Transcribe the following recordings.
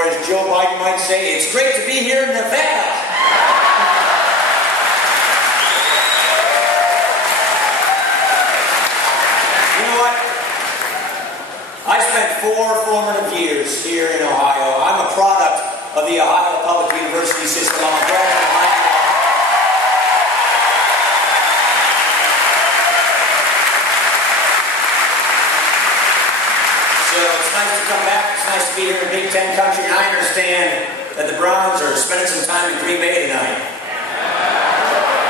or as Joe Biden might say, it's great to be here in Nevada. You know what? I spent 4 formative years here in Ohio. I'm a product of the Ohio Public University system. I'm a graduate of high school. So it's nice to come back. It's nice to be here in Big Ten country. And I understand that the Browns are spending some time in Green Bay tonight.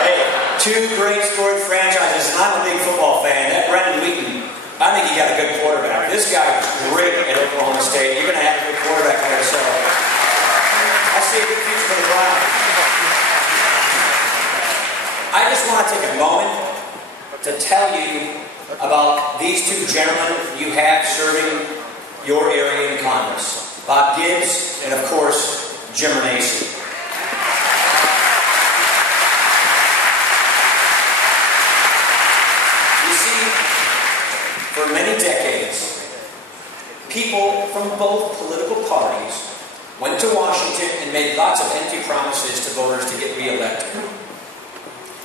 Hey, 2 great storied franchises, and I'm a big football fan. That Brendan Wheaton, I think he got a good quarterback. This guy was great at Oklahoma State. You're going to have a good quarterback there, so I see a good future for the Browns. I just want to take a moment to tell you about these 2 gentlemen you have serving your area in Congress. Bob Gibbs and, of course, Jim Renacci. You see, for many decades, people from both political parties went to Washington and made lots of empty promises to voters to get reelected.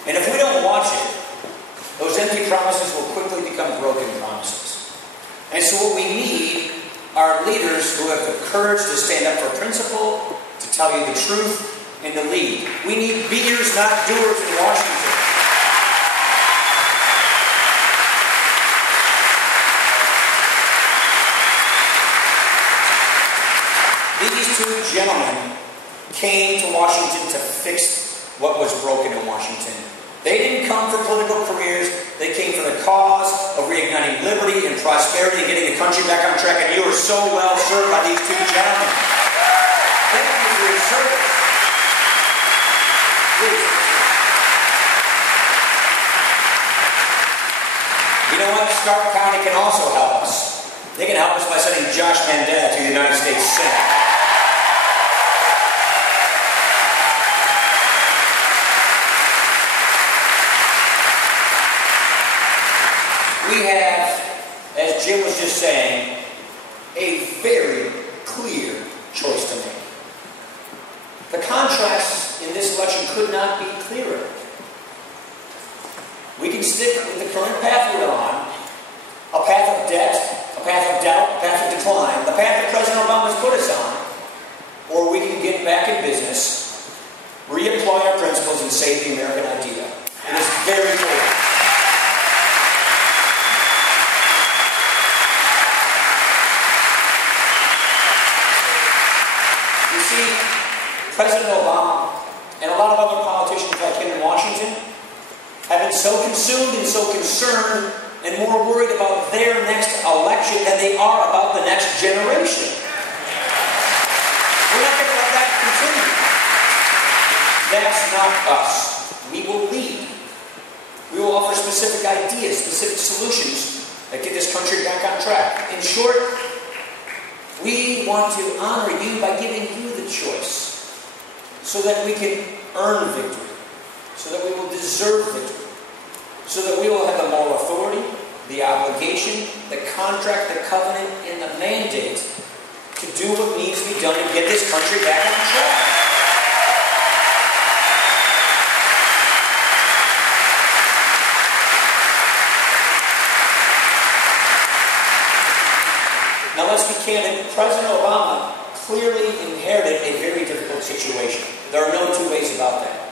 And if we don't watch it, those empty promises will quickly become broken promises. And so what we need are leaders who have the courage to stand up for principle, to tell you the truth, and to lead. We need beers, not doers in Washington. These 2 gentlemen came to Washington to fix what was broken in Washington. They didn't come for political careers. They came for the cause of reigniting liberty and prosperity and getting the country back on track. And you are so well served by these 2 gentlemen. Thank you for your service. Please. You know what? Stark County can also help us. They can help us by sending Josh Mandel to the United States Senate. We have, as Jim was just saying, a very clear choice to make. The contrast in this election could not be clearer. We can stick with the current path we're on, a path of debt, a path of doubt, a path of decline, the path that President Obama's put us on, or we can get back in business, reapply our principles, and save the American idea. It is very clear. President Obama and a lot of other politicians like him in Washington have been so consumed and so concerned and more worried about their next election than they are about the next generation. We're not going to let that continue. That's not us. We will lead. We will offer specific ideas, specific solutions that get this country back on track. In short, we want to honor you by giving you the choice, so that we can earn victory, so that we will deserve victory, so that we will have the moral authority, the obligation, the contract, the covenant, and the mandate to do what needs to be done to get this country back on track. Now let's be candid. President Obama clearly inherited a very difficult situation. There are no 2 ways about that.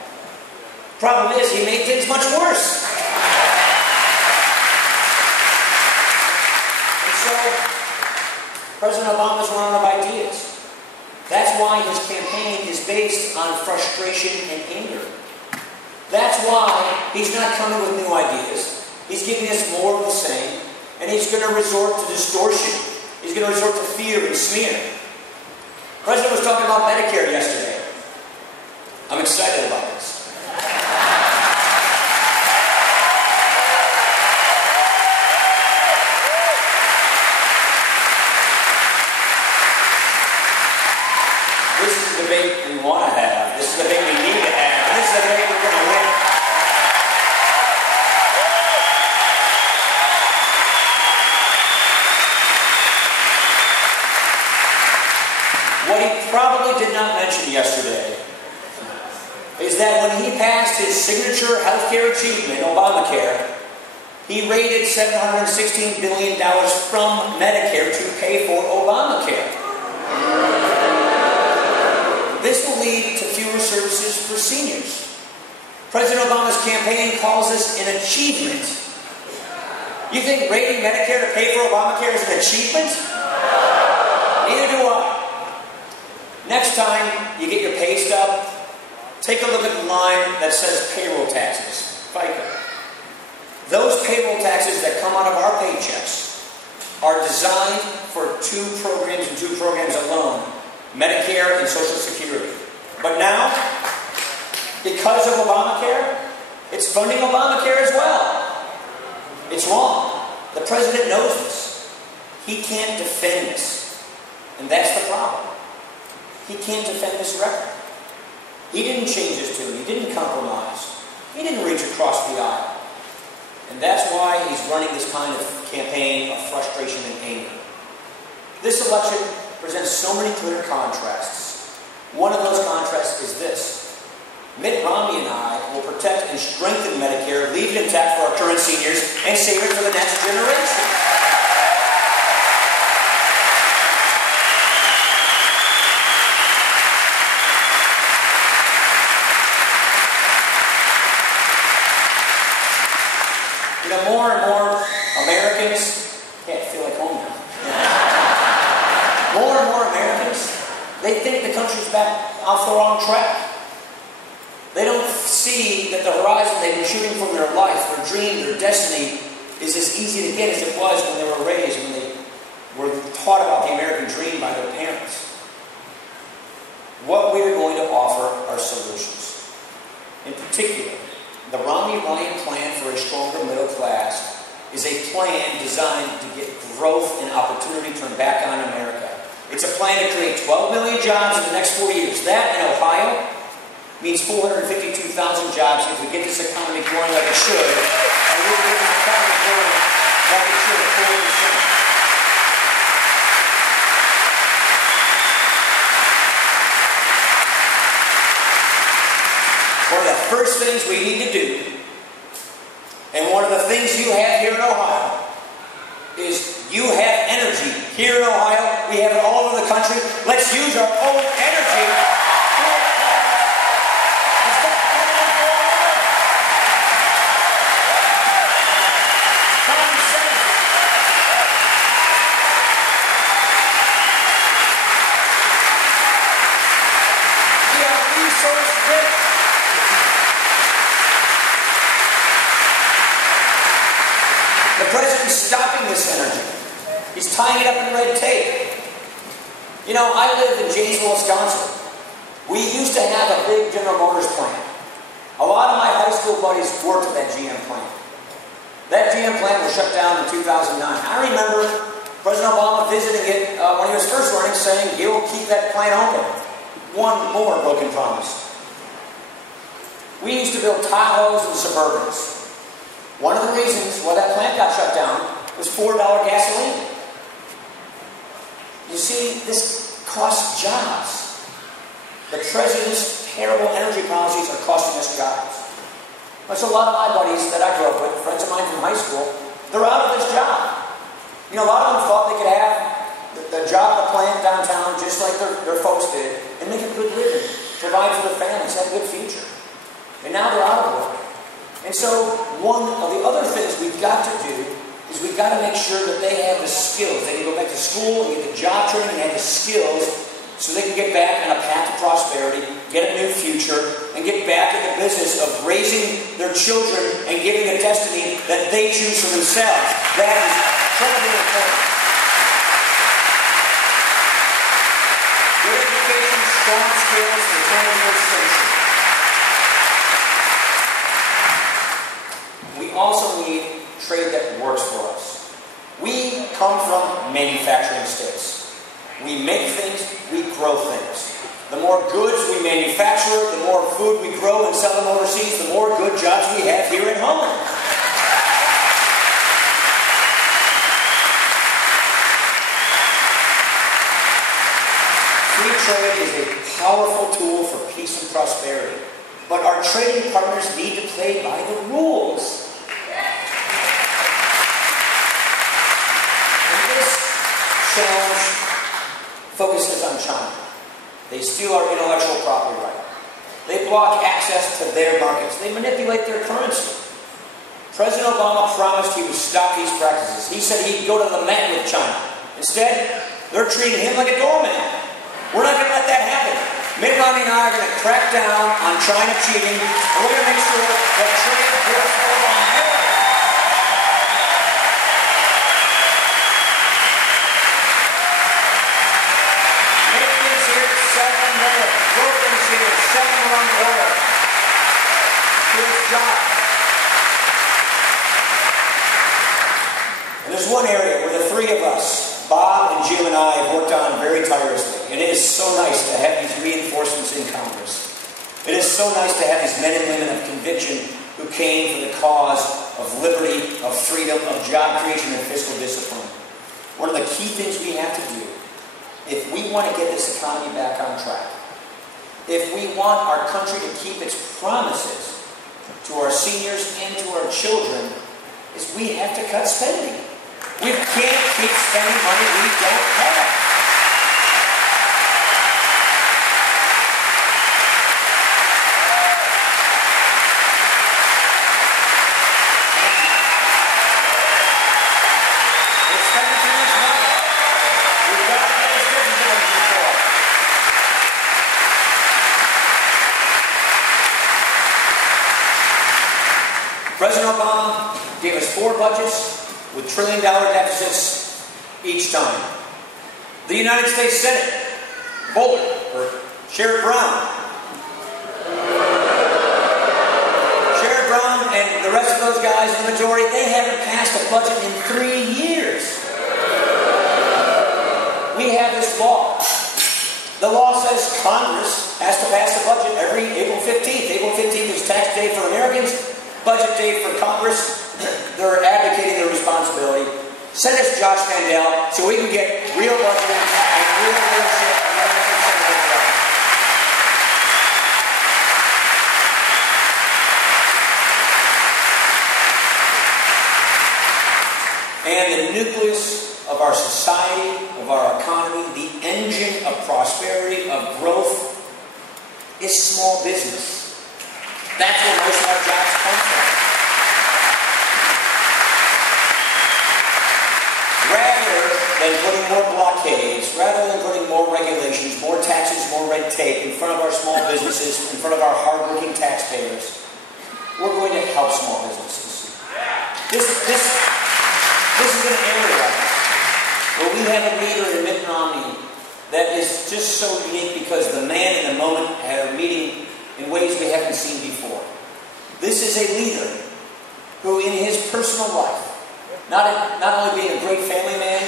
Problem is, he made things much worse. And so, President Obama's run out of ideas. That's why his campaign is based on frustration and anger. That's why he's not coming with new ideas. He's giving us more of the same, and he's going to resort to distortion. He's going to resort to fear and smear. The President was talking about Medicare yesterday. I'm excited about this. This is the debate we want to have. This is the debate we need to have. This is the debate we're going to win. What he probably did not mention yesterday is that when he passed his signature healthcare achievement, Obamacare, he raided $716 billion from Medicare to pay for Obamacare. This will lead to fewer services for seniors. President Obama's campaign calls this an achievement. You think raiding Medicare to pay for Obamacare is an achievement? Neither do I. Next time you get your pay stub, take a look at the line that says payroll taxes, FICA. Those payroll taxes that come out of our paychecks are designed for two programs and two programs alone, Medicare and Social Security. But now, because of Obamacare, it's funding Obamacare as well. It's wrong. The president knows this. He can't defend this. And that's the problem. He can't defend this record. He didn't change his tune. He didn't compromise. He didn't reach across the aisle. And that's why he's running this kind of campaign of frustration and anger. This election presents so many clear contrasts. One of those contrasts is this. Mitt Romney and I will protect and strengthen Medicare, leave it intact for our current seniors, and save it for the next generation. You know, more and more Americans, can't feel like home now. More and more Americans, they think the country's back off the wrong track. They don't see that the horizon they've been shooting from their life, their dream, their destiny, is as easy to get as it was when they were raised, when they were taught about the American dream by their parents. What we're going to offer are solutions. In particular, the Romney-Ryan plan for a stronger middle class is a plan designed to get growth and opportunity turned back on America. It's a plan to create 12 million jobs in the next 4 years. That, in Ohio, means 452,000 jobs if we get this economy growing like it should. And we get this economy growing like it should at 4%. One of the first things we need to do, and one of the things you have here in Ohio, is you have energy. Here in Ohio, we have it all over the country. Let's use our own energy. The president's stopping this energy. He's tying it up in red tape. You know, I live in Janesville, Wisconsin. We used to have a big General Motors plant. A lot of my high school buddies worked at that GM plant. That GM plant was shut down in 2009. I remember President Obama visiting it when he was first running, saying he'll keep that plant open. One more broken promise. We used to build Tahoes and Suburbans. One of the reasons why that plant got shut down was $4 gasoline. You see, this costs jobs. The president's terrible energy policies are costing us jobs. That's a lot of my buddies that I grew up with, friends of mine from high school, they're out of this job. You know, a lot of them thought they could have the job at the plant downtown just like their folks did and make a good living, provide for their families, have a good future. And now they're out of work. And so, one of the other things we've got to do is we've got to make sure that they have the skills. They can go back to school and get the job training and have the skills so they can get back on a path to prosperity, get a new future, and get back in the business of raising their children and giving a destiny that they choose for themselves. That is incredibly important. Good education, strong skills for the 21st century. We also need trade that works for us. We come from manufacturing states. We make things, we grow things. The more goods we manufacture, the more food we grow and sell them overseas, the more good jobs we have here at home. Free trade is a powerful tool for peace and prosperity. But our trading partners need to play by the rules. And this challenge focuses on China. They steal our intellectual property right. They block access to their markets. They manipulate their currency. President Obama promised he would stop these practices. He said he'd go to the mat with China. Instead, they're treating him like a doormat. We're not going to let that happen. Mitt Romney and I are going to crack down on China cheating, and we're going to make sure that trade works for America. Make things here, sell them there. Grow things here, sell them around the world. Here's jobs. And there's one area where the three of us, Bob and Jim and I, have worked on very tirelessly. And it is so nice to have these reinforcements in Congress. It is so nice to have these men and women of conviction who came for the cause of liberty, of freedom, of job creation, and fiscal discipline. One of the key things we have to do, if we want to get this economy back on track, if we want our country to keep its promises to our seniors and to our children, is we have to cut spending. We can't keep spending money we don't have. We're spending too much money. We've got to get this business under control. President Obama gave us 4 budgets with trillion-dollar deficits each time. The United States Senate, Boulder, or Sherrod Brown. Sherrod Brown and the rest of those guys in the majority, they haven't passed a budget in 3 years. We have this law. The law says Congress has to pass the budget every April 15th. April 15th is tax day for Americans, budget day for Congress. They're advocating their responsibility. Send us Josh Mandel so we can get real budgeting and real leadership. And the nucleus of our society, of our economy, the engine of prosperity, of growth, is small business. That's where most of our jobs come from. Rather than putting more blockades, rather than putting more regulations, more taxes, more red tape in front of our small businesses, in front of our hardworking taxpayers, we're going to help small businesses. This is an area where we have a leader in Mitt Romney that is just so unique because the man in the moment had a meeting in ways we haven't seen before. This is a leader who in his personal life, not only being a great family man,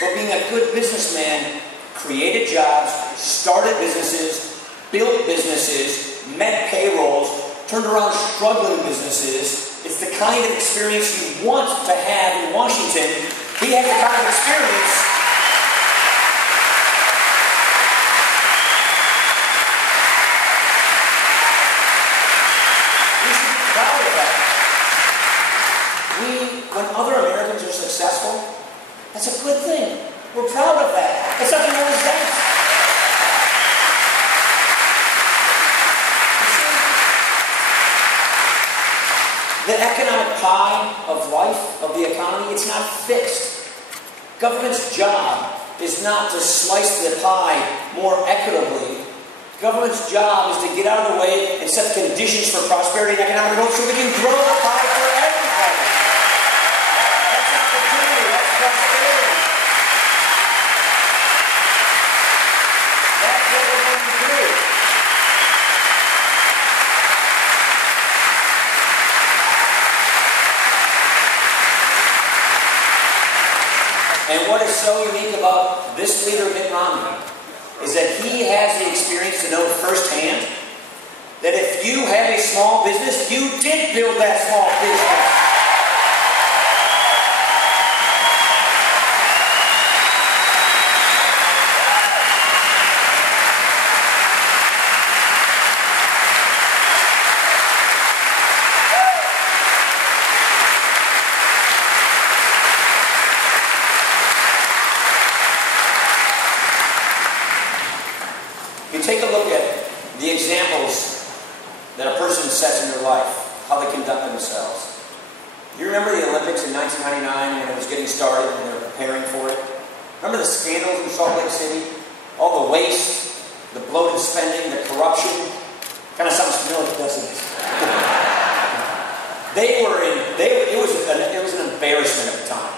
but being a good businessman, created jobs, started businesses, built businesses, met payrolls, turned around struggling businesses. It's the kind of experience you want to have in Washington. He had the kind of experience we should be proud of that. When other Americans are successful, that's a good thing. We're proud of that. That's nothing to resent. The economic pie of life, of the economy, it's not fixed. Government's job is not to slice the pie more equitably. Government's job is to get out of the way and set conditions for prosperity and economic growth so we can grow the pie for everybody. That's opportunity, that's prosperity. That's what we're going to do. And what is so unique about this leader, Mitt Romney, is that he has the experience to know firsthand that if you have a small business, you did build that small business. You remember the Olympics in 1999 when it was getting started and they were preparing for it? Remember the scandals in Salt Lake City? All the waste, the bloated spending, the corruption? Kind of sounds familiar, doesn't it? It was an embarrassment at the time.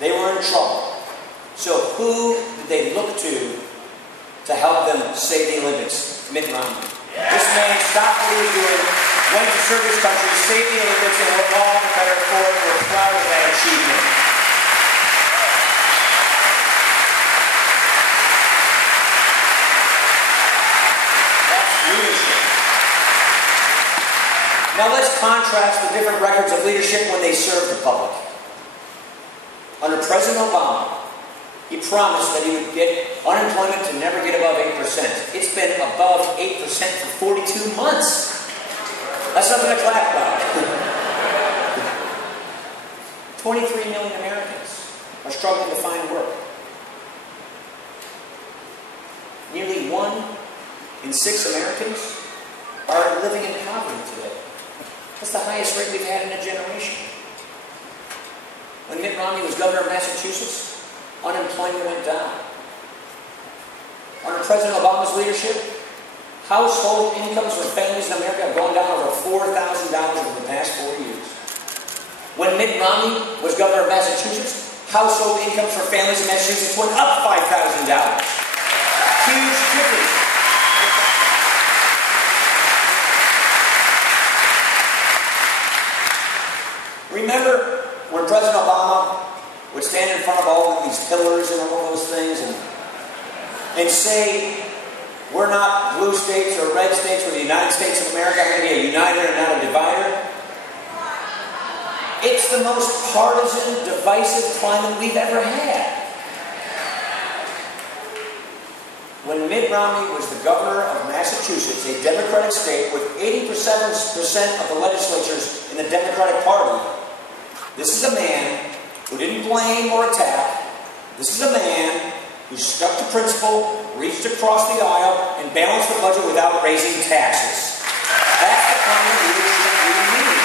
They were in trouble. So who did they look to help them save the Olympics? Mitt Romney. This man stopped what he was doing, went to serve his country, saved the Olympics, and we're all the better for it. We're proud of that achievement. That's leadership. Now let's contrast the different records of leadership when they served the public. Under President Obama, he promised that he would get unemployment to never get above 8%. It's been above 8% for 42 months. That's nothing to clap about. 23 million Americans are struggling to find work. Nearly 1 in 6 Americans are living in poverty today. That's the highest rate we've had in a generation. When Mitt Romney was governor of Massachusetts, unemployment went down. Under President Obama's leadership, household incomes for families in America have gone down over $4,000 over the past 4 years. When Mitt Romney was governor of Massachusetts, household incomes for families in Massachusetts went up $5,000. Huge difference. Remember when President Obama would stand in front of all of these pillars and all those things and say, we're not blue states or red states, we're the United States of America, we're going to be a uniter and not a divider? It's the most partisan, divisive climate we've ever had. When Mitt Romney was the governor of Massachusetts, a Democratic state with 87% of the legislatures in the Democratic Party, this is a man who didn't blame or attack. This is a man who stuck to principle, reached across the aisle, and balanced the budget without raising taxes. That's the kind of leadership we need.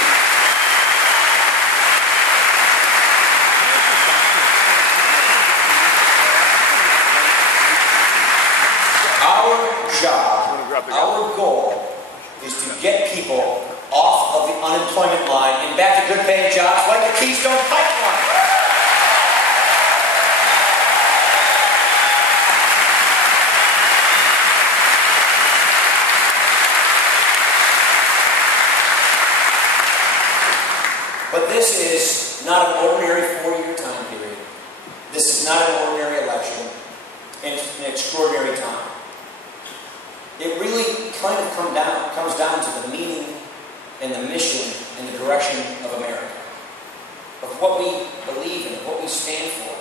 Our job, our goal, is to get people off of the unemployment line and back to good-paying jobs like the Keystone Pipeline. But this is not an ordinary 4-year time period. This is not an ordinary election. It's an extraordinary time. It really kind of comes down to the meaning and the mission and the direction of America, of what we believe in, of what we stand for,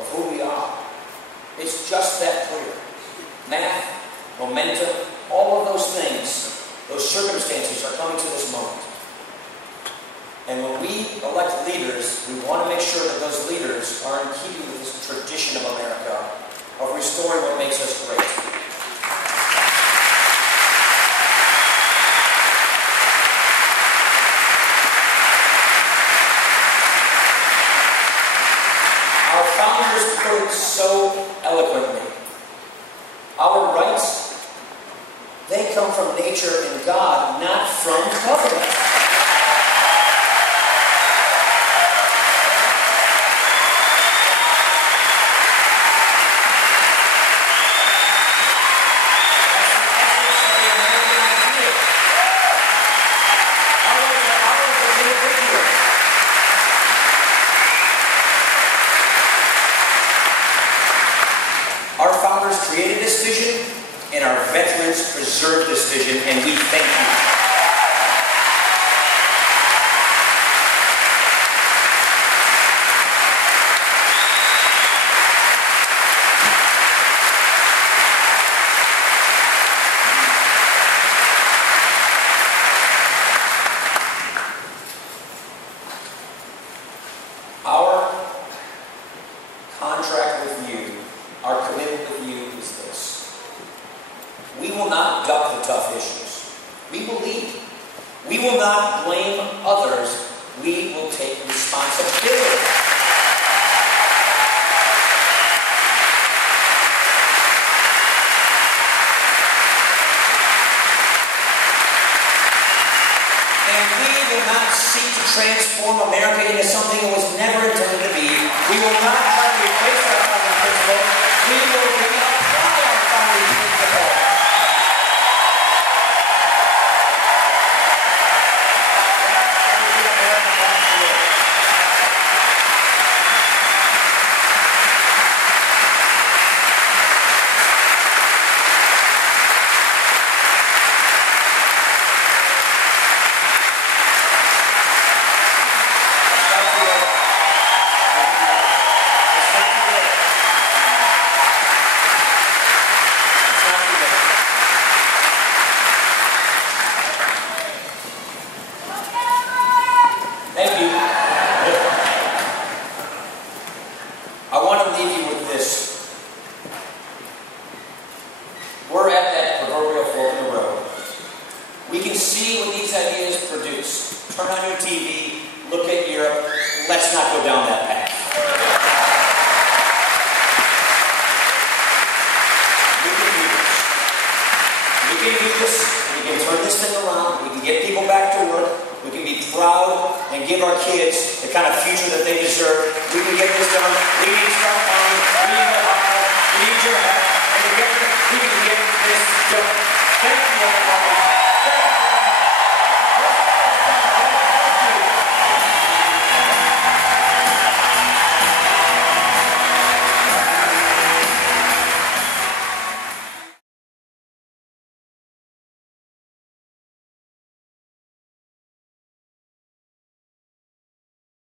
of who we are. It's just that clear. Math, momentum, all of those things, those circumstances are coming to this moment. And when we elect leaders, we want to make sure that those leaders are in keeping with this tradition of America, of restoring what makes us great. Our founders put it so eloquently. Our rights, they come from nature and God, not from government. Our founders created this vision, and our veterans preserved this vision, and we thank you. Our contract with you, our commitment with you is this. We will not duck the tough issues. We will lead. We will not blame others. we will take responsibility. And we will not seek to transform America into something it was never intended to be. We will not try to replace our founding principles. We will reapply our founding principles. Thank you. I want to leave you with this. We're at that proverbial fork in the road. We can see what these ideas produce. Turn on your TV, look at Europe. Let's not go down that path. We can do this. We can do this. We can turn this thing around. We can get people back to work. We can be proud and give our kids the kind of future that they deserve. We can get this done. We need strong money. We need your help. We need your help. And together we can get this done. Thank you, everybody.